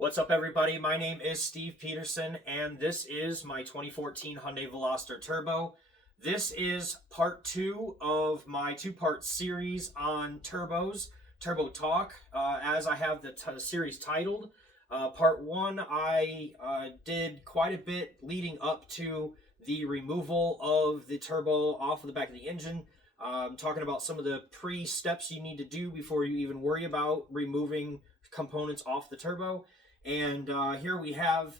What's up, everybody? My name is Steve Peterson, and this is my 2014 Hyundai Veloster Turbo. This is part two of my two-part series on turbos, Turbo Talk, as I have the series titled. Part one, I did quite a bit leading up to the removal of the turbo off of the back of the engine. Talking about some of the pre-steps you need to do before you even worry about removing components off the turbo. And here we have,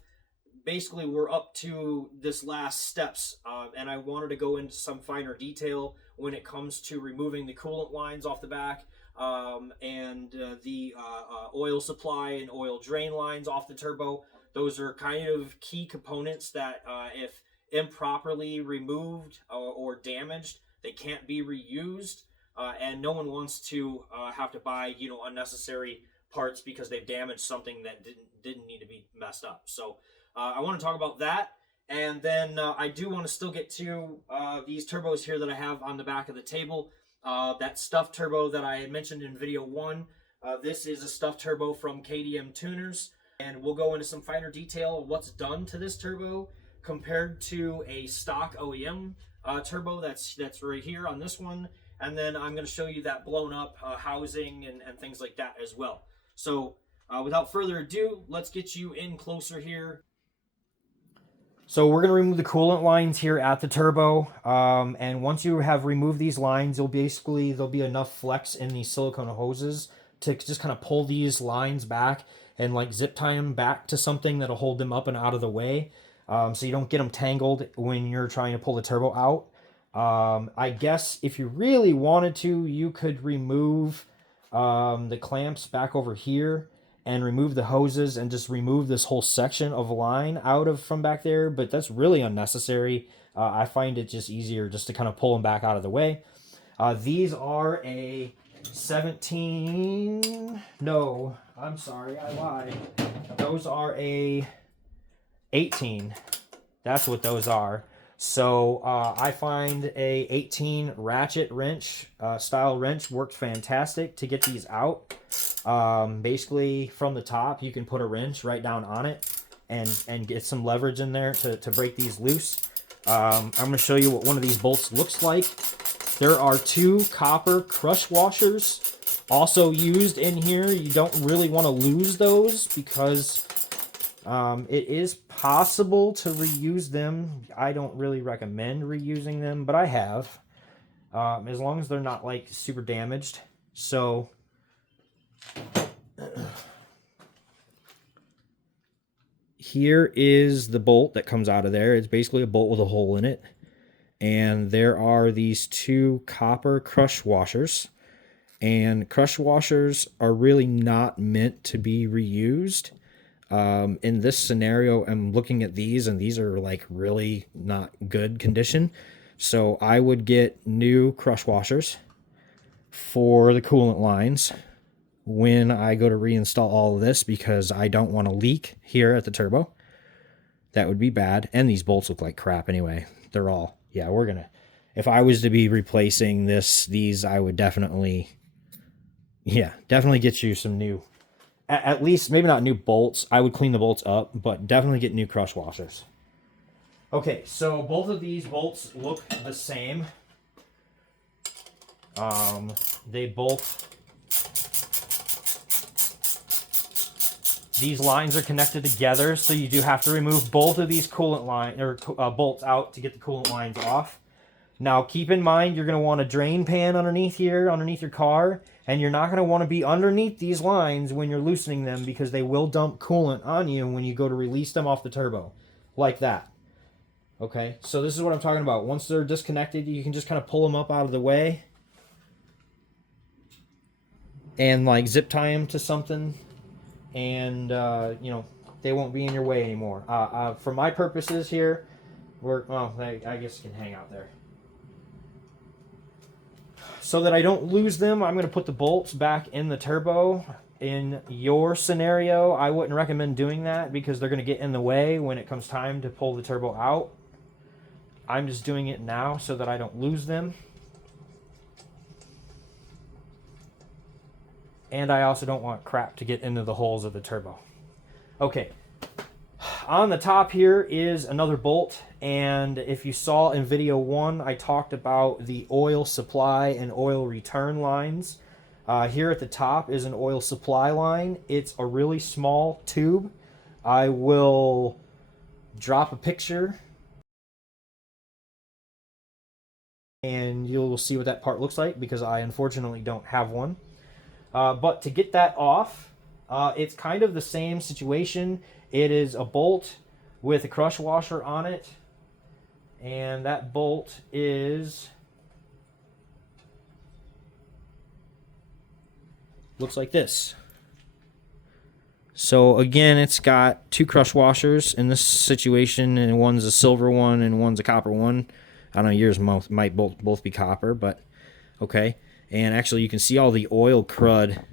basically we're up to this last steps, and I wanted to go into some finer detail when it comes to removing the coolant lines off the back, and the oil supply and oil drain lines off the turbo. Those are kind of key components that if improperly removed or damaged, they can't be reused, and no one wants to have to buy unnecessary parts because they've damaged something that didn't need to be messed up. So I want to talk about that, and then I do want to still get to these turbos here that I have on the back of the table. That stuffed turbo that I had mentioned in video one, this is a stuffed turbo from KDM Tuners, and we'll go into some finer detail of what's done to this turbo compared to a stock OEM turbo that's right here on this one, and then I'm going to show you that blown up housing and things like that as well. So without further ado, let's get you in closer here. So we're going to remove the coolant lines here at the turbo, and once you have removed these lines, there'll be enough flex in these silicone hoses to just kind of pull these lines back and like zip tie them back to something that'll hold them up and out of the way, so you don't get them tangled when you're trying to pull the turbo out. I guess if you really wanted to, you could remove the clamps back over here and remove the hoses and just remove this whole section of line from back there, but that's really unnecessary. I find it just easier just to kind of pull them back out of the way. These are a 17, no, I'm sorry, I lied. Those are a 18. That's what those are. So I find a 18 ratchet wrench style wrench works fantastic to get these out. Basically from the top you can put a wrench right down on it and get some leverage in there to break these loose. I'm going to show you what one of these bolts looks like. There are two copper crush washers also used in here. You don't really want to lose those because it is possible to reuse them. I don't really recommend reusing them, but I have, as long as they're not like super damaged. So here is the bolt that comes out of there. It's basically a bolt with a hole in it, and there are these two copper crush washers, and crush washers are really not meant to be reused. In this scenario, I'm looking at these, and these are like really not good condition. So I would get new crush washers for the coolant lines when I go to reinstall all of this, because I don't want to leak here at the turbo. That would be bad. And these bolts look like crap anyway. They're all, yeah, if I was to be replacing these, I would definitely get you some new, at least maybe not new bolts. I would clean the bolts up, but definitely get new crush washers. Okay, so both of these bolts look the same. These lines are connected together, so you do have to remove both of these coolant bolts out to get the coolant lines off. Now, keep in mind, you're going to want a drain pan underneath here, underneath your car, and you're not going to want to be underneath these lines when you're loosening them, because they will dump coolant on you when you go to release them off the turbo, like that. Okay, so this is what I'm talking about. Once they're disconnected, you can just kind of pull them up out of the way and like zip tie them to something, and they won't be in your way anymore. For my purposes here, I guess it can hang out there. So that I don't lose them, I'm going to put the bolts back in the turbo. In your scenario, I wouldn't recommend doing that because they're going to get in the way when it comes time to pull the turbo out. I'm just doing it now so that I don't lose them. And I also don't want crap to get into the holes of the turbo. Okay, on the top here is another bolt, and if you saw in video 1, I talked about the oil supply and oil return lines. Here at the top is an oil supply line. It's a really small tube. I will drop a picture and you'll see what that part looks like, because I unfortunately don't have one. But to get that off, it's kind of the same situation. It is a bolt with a crush washer on it, and that bolt looks like this. So again, it's got 2 crush washers in this situation, and one's a silver one and one's a copper one. I don't know, yours might both be copper, but okay. And actually you can see all the oil crud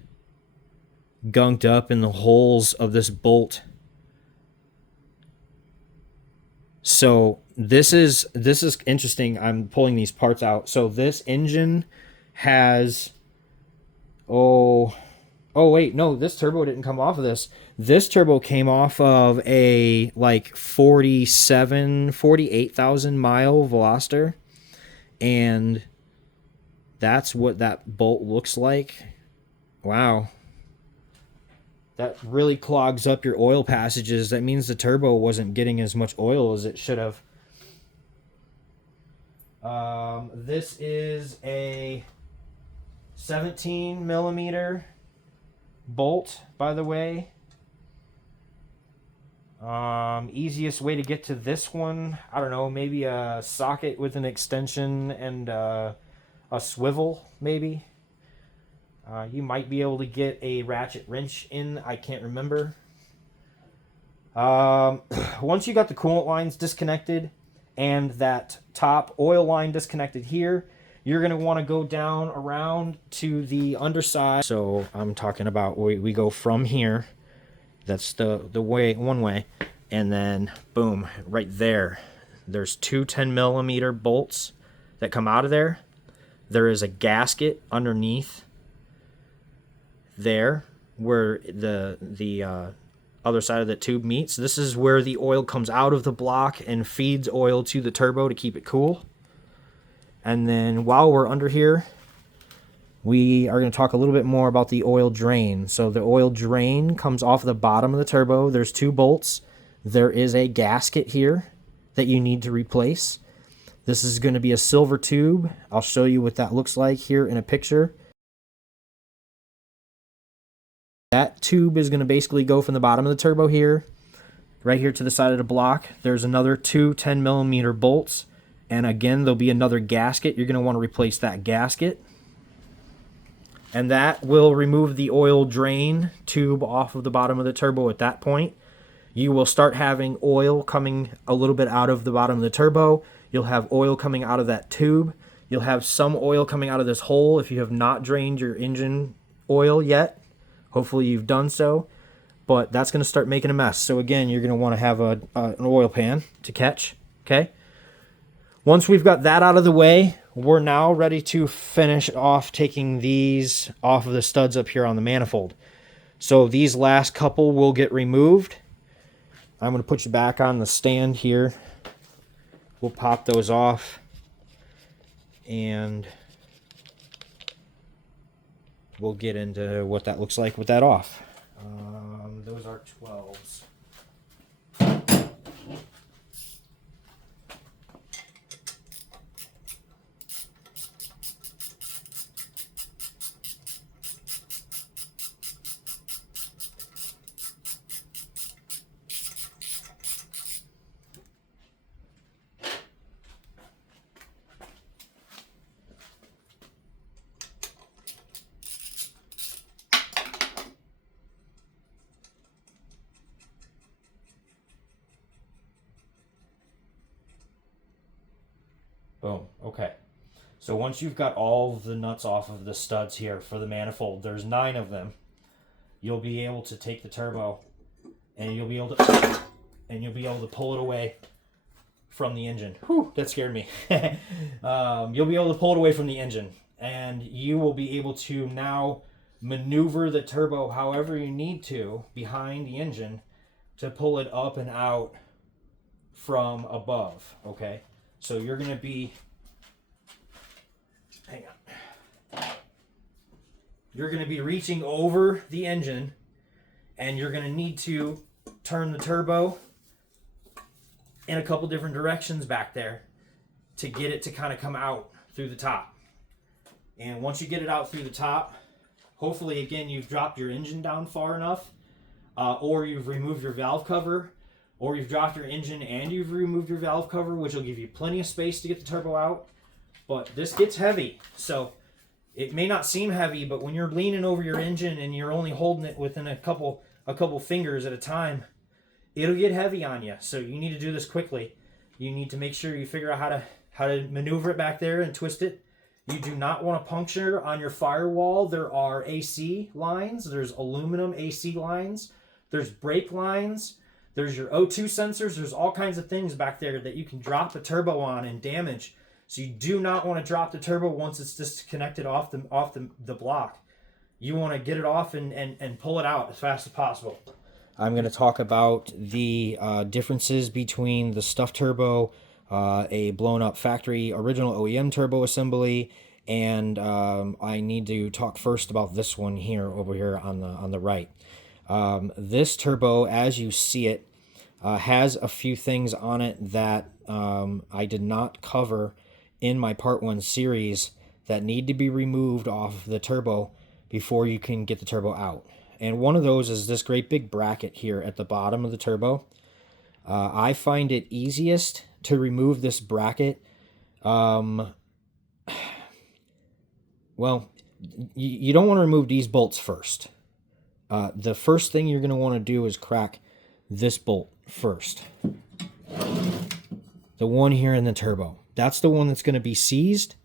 gunked up in the holes of this bolt. So this is interesting. I'm pulling these parts out. So this engine has, oh wait, no, this turbo didn't come off of this. This turbo came off of a like 48,000 mile Veloster, and that's what that bolt looks like. Wow. That really clogs up your oil passages. That means the turbo wasn't getting as much oil as it should have. This is a 17 millimeter bolt, by the way. Easiest way to get to this one, I don't know, maybe a socket with an extension and a swivel, maybe. You might be able to get a ratchet wrench in, I can't remember. Once you got the coolant lines disconnected and that top oil line disconnected here, you're going to want to go down around to the underside. So I'm talking about we go from here. That's the way, one way. And then boom, right there. There's 2 10 millimeter bolts that come out of there. There is a gasket underneath there where the other side of the tube meets. This is where the oil comes out of the block and feeds oil to the turbo to keep it cool. And then while we're under here, we are going to talk a little bit more about the oil drain. So the oil drain comes off the bottom of the turbo. There's 2 bolts. There is a gasket here that you need to replace. This is going to be a silver tube. I'll show you what that looks like here in a picture. That tube is going to basically go from the bottom of the turbo here, right here to the side of the block. There's another 2 10 millimeter bolts. And again, there'll be another gasket. You're going to want to replace that gasket. And that will remove the oil drain tube off of the bottom of the turbo at that point. You will start having oil coming a little bit out of the bottom of the turbo. You'll have oil coming out of that tube. You'll have some oil coming out of this hole if you have not drained your engine oil yet. Hopefully you've done so. But that's going to start making a mess. So again, you're going to want to have an oil pan to catch. Okay? Once we've got that out of the way, we're now ready to finish off taking these off of the studs up here on the manifold. So these last couple will get removed. I'm going to put you back on the stand here. We'll pop those off and we'll get into what that looks like with that off. Those are 12s. Boom. Okay. So once you've got all the nuts off of the studs here for the manifold, there's 9 of them. You'll be able to take the turbo and you'll be able to pull it away from the engine. Whew, that scared me. You'll be able to pull it away from the engine, and you will be able to now maneuver the turbo however you need to behind the engine to pull it up and out from above, okay? So you're going to be, hang on. You're going to be reaching over the engine, and you're going to need to turn the turbo in a couple different directions back there to get it to kind of come out through the top. And once you get it out through the top, hopefully, again, you've dropped your engine down far enough, or you've removed your valve cover, or you've dropped your engine and you've removed your valve cover, which will give you plenty of space to get the turbo out. But this gets heavy, so it may not seem heavy, but when you're leaning over your engine and you're only holding it within a couple fingers at a time, it'll get heavy on you. So you need to do this quickly. You need to make sure you figure out how to maneuver it back there and twist it. You do not want to puncture on your firewall. There are AC lines. There's aluminum AC lines. There's brake lines. There's your O2 sensors. There's all kinds of things back there that you can drop the turbo on and damage. So you do not want to drop the turbo once it's disconnected off the block. You want to get it off and pull it out as fast as possible. I'm going to talk about the differences between the stuffed turbo, a blown up factory original OEM turbo assembly, and I need to talk first about this one here over here on the right. This turbo, as you see it, has a few things on it that I did not cover in my part 1 series that need to be removed off the turbo before you can get the turbo out. And one of those is this great big bracket here at the bottom of the turbo. I find it easiest to remove this bracket. Well, you don't want to remove these bolts first. The first thing you're going to want to do is crack this bolt first. The one here in the turbo. That's the one that's going to be seized.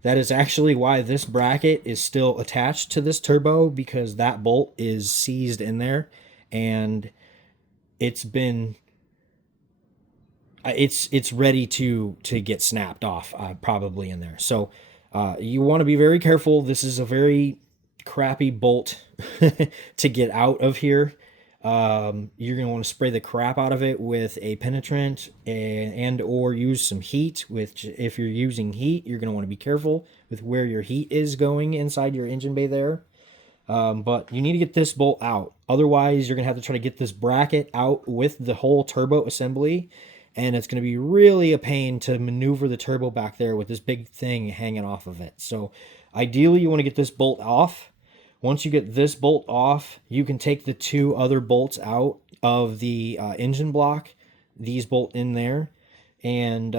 That is actually why this bracket is still attached to this turbo, because that bolt is seized in there, and it's ready to get snapped off, probably in there. So you want to be very careful. This is a very crappy bolt to get out of here. You're going to want to spray the crap out of it with a penetrant and or use some heat. If you're using heat, you're going to want to be careful with where your heat is going inside your engine bay there. But you need to get this bolt out. Otherwise, you're going to have to try to get this bracket out with the whole turbo assembly, and it's going to be really a pain to maneuver the turbo back there with this big thing hanging off of it. So ideally, you want to get this bolt off. Once you get this bolt off, you can take the 2 other bolts out of the engine block. These bolt in there. And,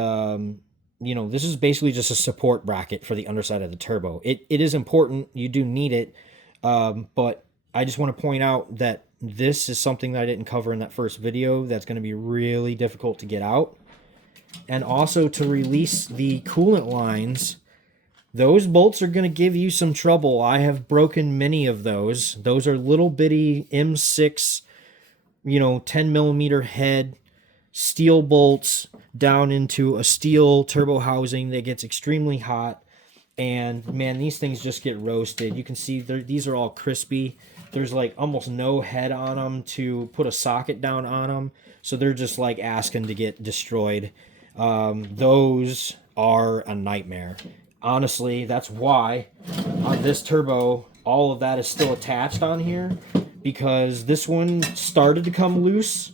this is basically just a support bracket for the underside of the turbo. It is important. You do need it. But I just want to point out that this is something that I didn't cover in that first video that's going to be really difficult to get out. And also to release the coolant lines. Those bolts are going to give you some trouble. I have broken many of those. Those are little bitty M6, 10 millimeter head steel bolts down into a steel turbo housing that gets extremely hot. And man, these things just get roasted. You can see these are all crispy. There's like almost no head on them to put a socket down on them. So they're just like asking to get destroyed. Those are a nightmare. Honestly, that's why on this turbo, all of that is still attached on here, because this one started to come loose,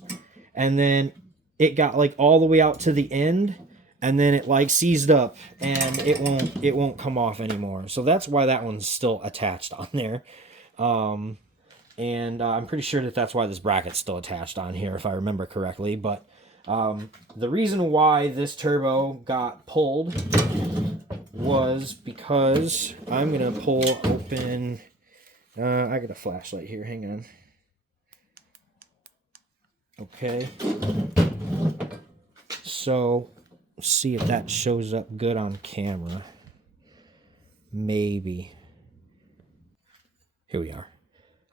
and then it got like all the way out to the end, and then it like seized up, and it won't come off anymore. So that's why that one's still attached on there. And I'm pretty sure that's why this bracket's still attached on here, if I remember correctly. But the reason why this turbo got pulled was because I'm going to pull open, I got a flashlight here, hang on. Okay. So, see if that shows up good on camera. Maybe. Here we are.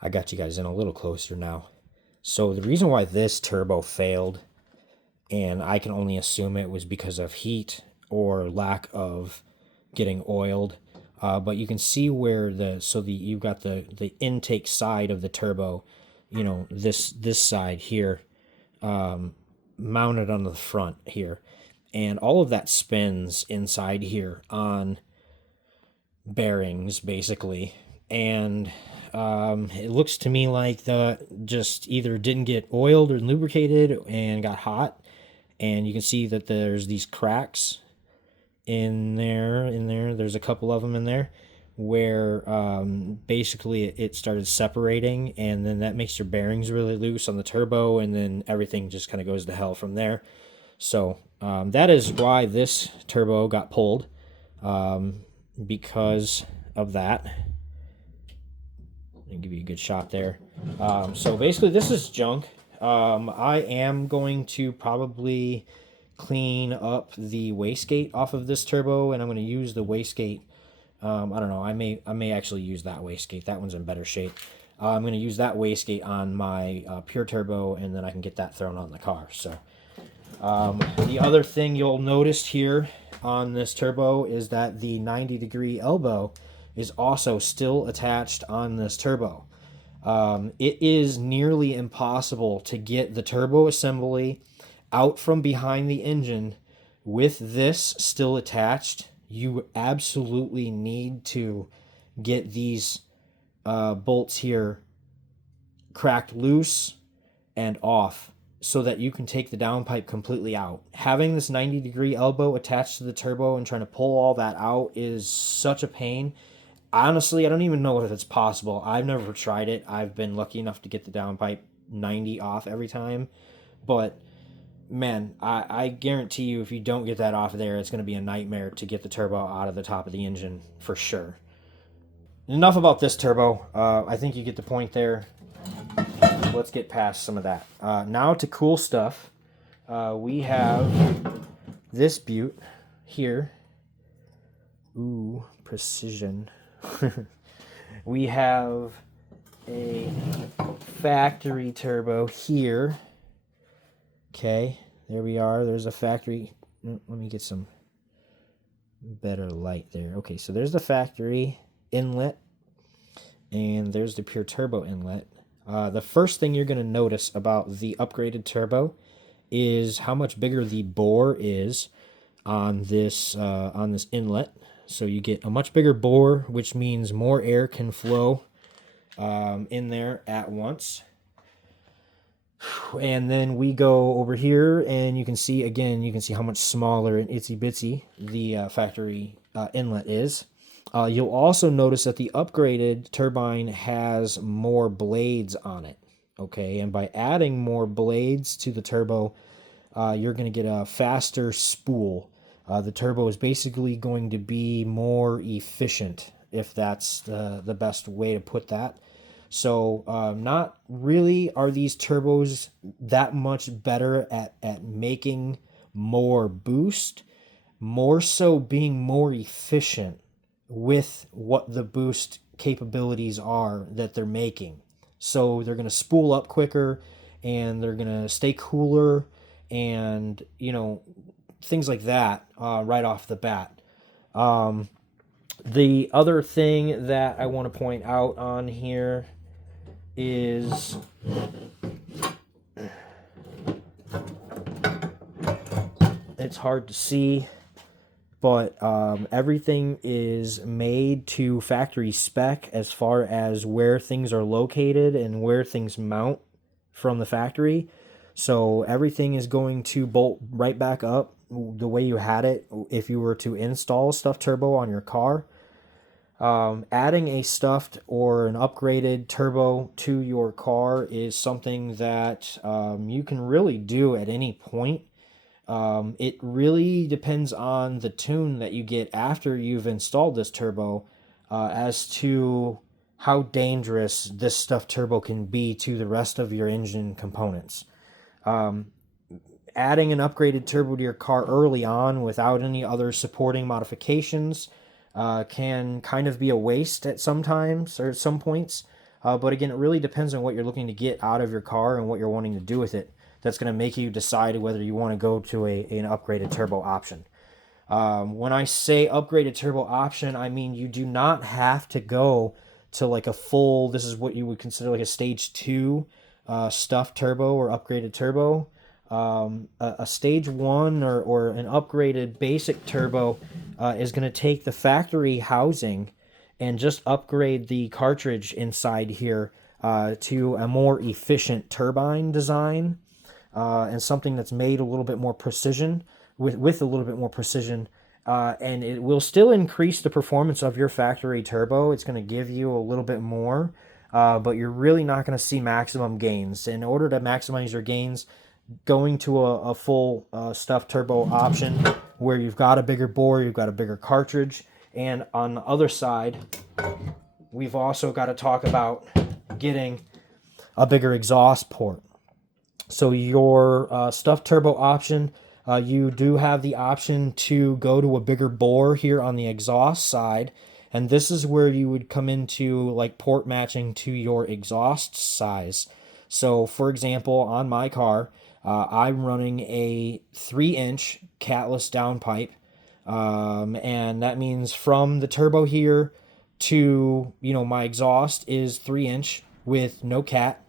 I got you guys in a little closer now. So the reason why this turbo failed, and I can only assume it was because of heat or lack of getting oiled, but you can see where you've got the intake side of the turbo, this side here, mounted on the front here. And all of that spins inside here on bearings, basically. And it looks to me like the just either didn't get oiled or lubricated and got hot. And you can see that there's these cracks in there. There's a couple of them in there where basically it started separating, and then that makes your bearings really loose on the turbo, and then everything just kind of goes to hell from there. So that is why this turbo got pulled, because of that. I'll give you a good shot there. So basically this is junk. I am going to probably clean up the wastegate off of this turbo, and I'm going to use the wastegate. I don't know. I may actually use that wastegate. That one's in better shape. I'm going to use that wastegate on my pure turbo, and then I can get that thrown on the car. So the other thing you'll notice here on this turbo is that the 90-degree elbow is also still attached on this turbo. It is nearly impossible to get the turbo assembly out from behind the engine with this still attached. You absolutely need to get these bolts here cracked loose and off so that you can take the downpipe completely out. Having this 90-degree elbow attached to the turbo and trying to pull all that out is such a pain. Honestly, I don't even know if it's possible. I've never tried it. I've been lucky enough to get the downpipe 90 off every time. But man, I guarantee you if you don't get that off there, it's going to be a nightmare to get the turbo out of the top of the engine for sure. Enough about this turbo. I think you get the point there. Let's get past some of that. Now to cool stuff. We have this butte here. Ooh, precision. We have a factory turbo here. Okay, there we are. There's a factory. Let me get some better light there. Okay, so there's the factory inlet, and there's the pure turbo inlet. The first thing you're going to notice about the upgraded turbo is how much bigger the bore is on this inlet. So you get a much bigger bore, which means more air can flow in there at once. And then we go over here, and you can see how much smaller and itsy bitsy the factory inlet is. You'll also notice that the upgraded turbine has more blades on it. Okay, and by adding more blades to the turbo, you're going to get a faster spool. The turbo is basically going to be more efficient, if that's the best way to put that. So not really are these turbos that much better at making more boost, more so being more efficient with what the boost capabilities are that they're making. So they're going to spool up quicker, and they're going to stay cooler, and things like that right off the bat. The other thing that I want to point out on here is it's hard to see, but everything is made to factory spec as far as where things are located and where things mount from the factory. So everything is going to bolt right back up the way you had it if you were to install a stuffed turbo on your car. Adding a stuffed or an upgraded turbo to your car is something that you can really do at any point. It really depends on the tune that you get after you've installed this turbo as to how dangerous this stuffed turbo can be to the rest of your engine components. Adding an upgraded turbo to your car early on without any other supporting modifications can kind of be a waste at some times or at some points. But again, it really depends on what you're looking to get out of your car and what you're wanting to do with it. That's going to make you decide whether you want to go to an upgraded turbo option. When I say upgraded turbo option, I mean you do not have to go to like a full, this is what you would consider like a stage 2 stuffed turbo or upgraded turbo. A stage 1 or an upgraded basic turbo is going to take the factory housing and just upgrade the cartridge inside here to a more efficient turbine design, and something that's made a little bit more precision, with a little bit more precision, and it will still increase the performance of your factory turbo. It's going to give you a little bit more, but you're really not going to see maximum gains. In order to maximize your gains, going to a full stuffed turbo option where you've got a bigger bore, you've got a bigger cartridge, and on the other side, we've also got to talk about getting a bigger exhaust port. So your stuffed turbo option, you do have the option to go to a bigger bore here on the exhaust side, and this is where you would come into like port matching to your exhaust size. So for example, on my car, I'm running a 3-inch catless downpipe, and that means from the turbo here to, my exhaust is 3-inch with no cat,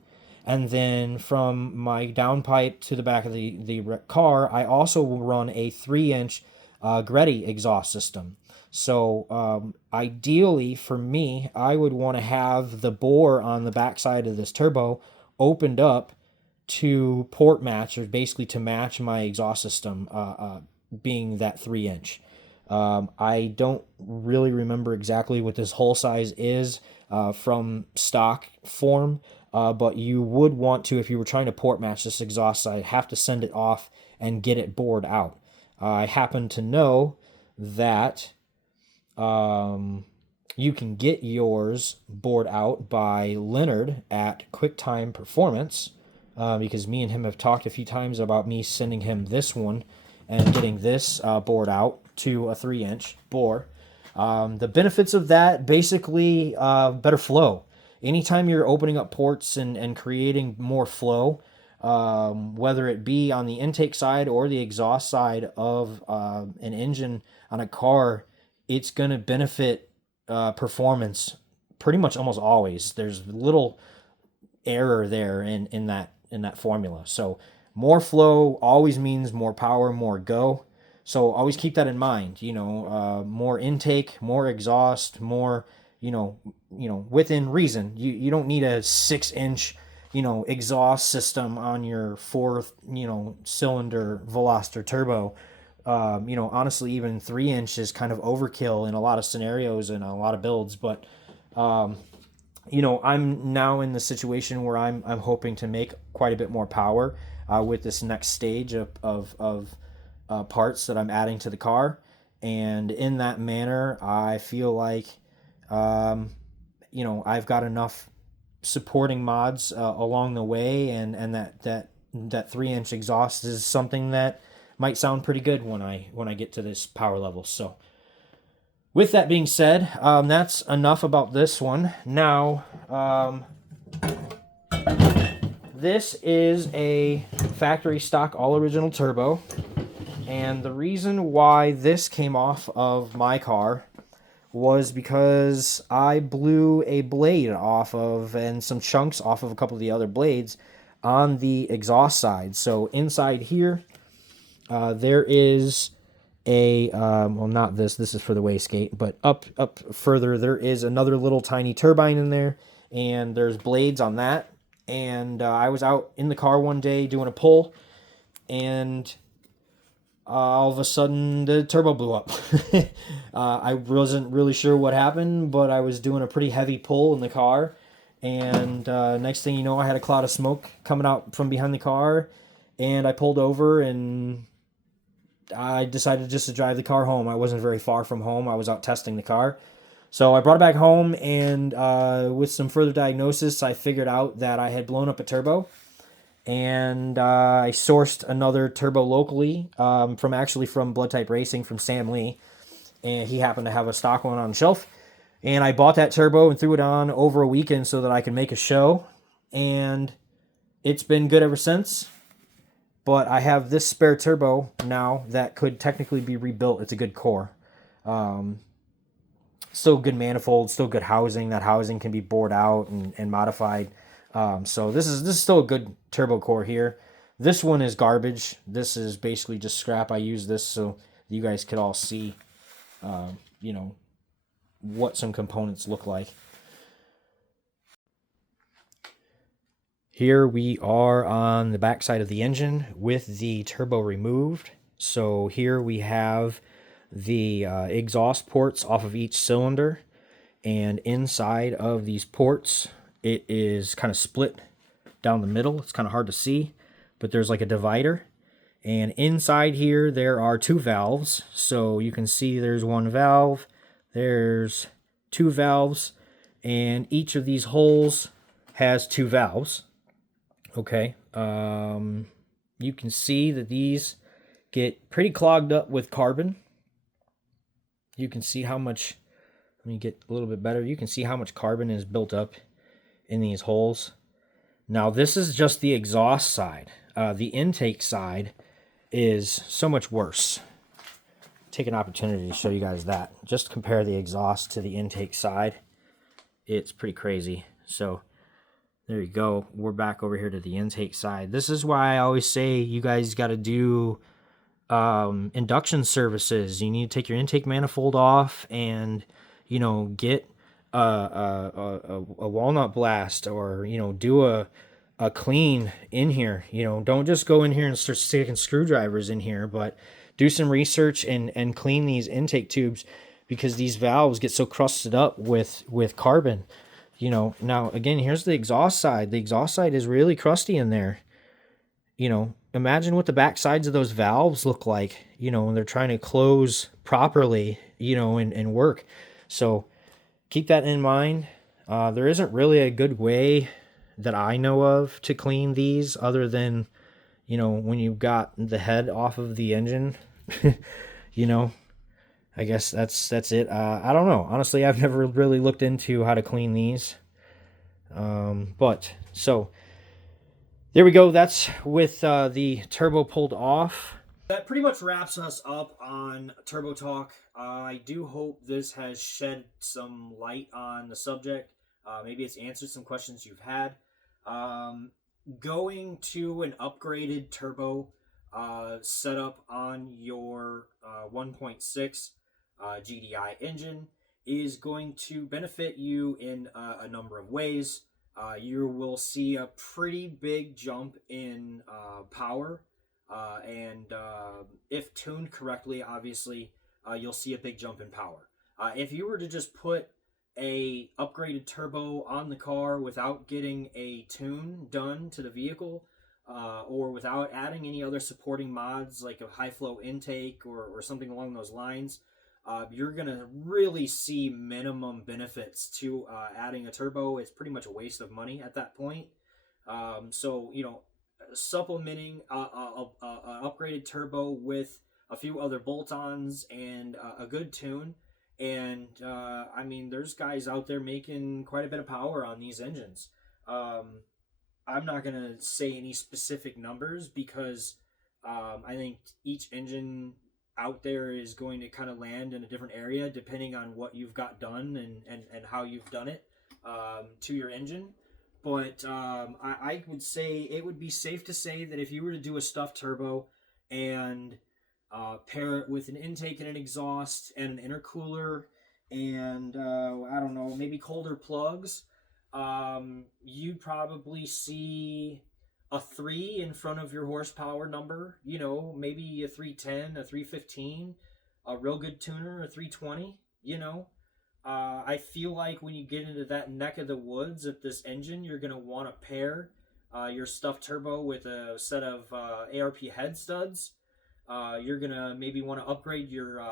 and then from my downpipe to the back of the car, I also will run a 3-inch Greddy exhaust system. So ideally for me, I would want to have the bore on the backside of this turbo opened up to port match, or basically to match my exhaust system, being that 3-inch. I don't really remember exactly what this hole size is from stock form, but you would want to, if you were trying to port match this exhaust side, have to send it off and get it bored out. I happen to know that you can get yours bored out by Leonard at QuickTime Performance, because me and him have talked a few times about me sending him this one and getting this bored out to a 3-inch bore. The benefits of that, basically better flow. Anytime you're opening up ports and creating more flow, whether it be on the intake side or the exhaust side of an engine on a car, it's going to benefit performance pretty much almost always. There's little error there in that formula. So more flow always means more power, more go. So always keep that in mind. More intake, more exhaust, more, within reason. You don't need a 6-inch, exhaust system on your 4-cylinder Veloster turbo. Honestly, even 3-inch is kind of overkill in a lot of scenarios and a lot of builds. But I'm now in the situation where I'm hoping to make quite a bit more power with this next stage of parts that I'm adding to the car, and in that manner, I feel like I've got enough supporting mods along the way, and that 3-inch exhaust is something that might sound pretty good when I get to this power level. So with that being said, that's enough about this one. Now, this is a factory stock all original turbo, and the reason why this came off of my car was because I blew a blade off of, and some chunks off of a couple of the other blades on the exhaust side. So inside here, there is a, well, not this is for the wastegate, but up further, there is another little tiny turbine in there, and there's blades on that. And I was out in the car one day doing a pull, and all of a sudden the turbo blew up. I wasn't really sure what happened, but I was doing a pretty heavy pull in the car, and next thing you know, I had a cloud of smoke coming out from behind the car, and I pulled over and I decided just to drive the car home. I wasn't very far from home. I was out testing the car. So I brought it back home, and with some further diagnosis, I figured out that I had blown up a turbo. And I sourced another turbo locally from Blood Type Racing, from Sam Lee. And he happened to have a stock one on the shelf. And I bought that turbo and threw it on over a weekend so that I could make a show. And it's been good ever since. But I have this spare turbo now that could technically be rebuilt. It's a good core. Still good manifold, still good housing. That housing can be bored out and modified So this is still a good turbo core here. This one is garbage. This is basically just scrap. I use this so you guys could all see, you know, what some components look like. Here we are on the back side of the engine with the turbo removed. So here we have the exhaust ports off of each cylinder, and inside of these ports it is kind of split down the middle. It's kind of hard to see, but there's like a divider, and inside here there are two valves. So you can see there's one valve, there's two valves, and each of these holes has two valves. Okay, you can see that these get pretty clogged up with carbon. You can see how much, let me get a little bit better. You can see how much carbon is built up in these holes. Now this is just the exhaust side. The intake side is so much worse. Take an opportunity to show you guys that. Just compare the exhaust to the intake side. It's pretty crazy. So there you go. We're back over here to the intake side. This is why I always say you guys got to do induction services. You need to take your intake manifold off and, you know, get a walnut blast, or, you know, do a clean in here. You know, don't just go in here and start sticking screwdrivers in here, but do some research and clean these intake tubes, because these valves get so crusted up with carbon. You know, now again, here's the exhaust side. The exhaust side is really crusty in there. You know, imagine what the back sides of those valves look like, you know, when they're trying to close properly, you know, and work. So keep that in mind. There isn't really a good way that I know of to clean these, other than, you know, when you've got the head off of the engine. You know, I guess that's it. I don't know. Honestly, I've never really looked into how to clean these. But so there we go. That's with the turbo pulled off. That pretty much wraps us up on Turbo Talk. I do hope this has shed some light on the subject. Maybe it's answered some questions you've had. Going to an upgraded turbo setup on your 1.6 GDI engine is going to benefit you in a number of ways. You will see a pretty big jump in power, and if tuned correctly, obviously, you'll see a big jump in power. If you were to just put a upgraded turbo on the car without getting a tune done to the vehicle, or without adding any other supporting mods like a high flow intake or something along those lines, you're going to really see minimum benefits to adding a turbo. It's pretty much a waste of money at that point. So, you know, supplementing a upgraded turbo with a few other bolt-ons and a good tune. And, I mean, there's guys out there making quite a bit of power on these engines. I'm not going to say any specific numbers, because I think each engine out there is going to kind of land in a different area depending on what you've got done and how you've done it to your engine. But I would say it would be safe to say that if you were to do a stuffed turbo and pair it with an intake and an exhaust and an intercooler and I don't know, maybe colder plugs, you'd probably see a 3 in front of your horsepower number. You know, maybe a 310, a 315, a real good tuner, a 320. You know, I feel like when you get into that neck of the woods of this engine, you're going to want to pair your stuffed turbo with a set of ARP head studs. You're going to maybe want to upgrade your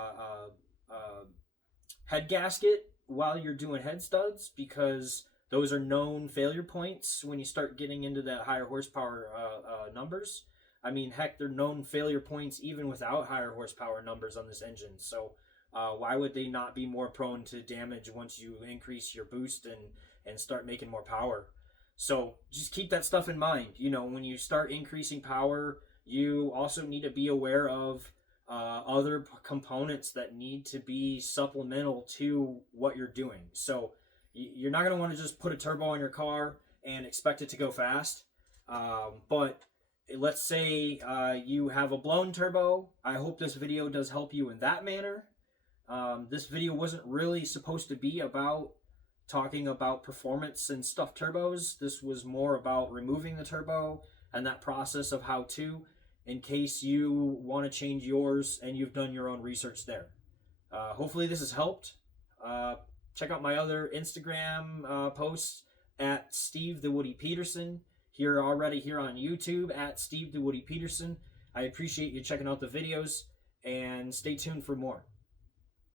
head gasket while you're doing head studs, because those are known failure points when you start getting into that higher horsepower numbers. I mean, heck, they're known failure points even without higher horsepower numbers on this engine. So why would they not be more prone to damage once you increase your boost and start making more power? So just keep that stuff in mind. You know, when you start increasing power, you also need to be aware of other components that need to be supplemental to what you're doing. So you're not going to want to just put a turbo on your car and expect it to go fast. But let's say you have a blown turbo. I hope this video does help you in that manner. This video wasn't really supposed to be about talking about performance and stuffed turbos. This was more about removing the turbo and that process of how to, in case you want to change yours and you've done your own research there. Hopefully this has helped. Check out my other Instagram posts at Steve the Woody Peterson. Here already here on YouTube at Steve the Woody Peterson. I appreciate you checking out the videos, and stay tuned for more.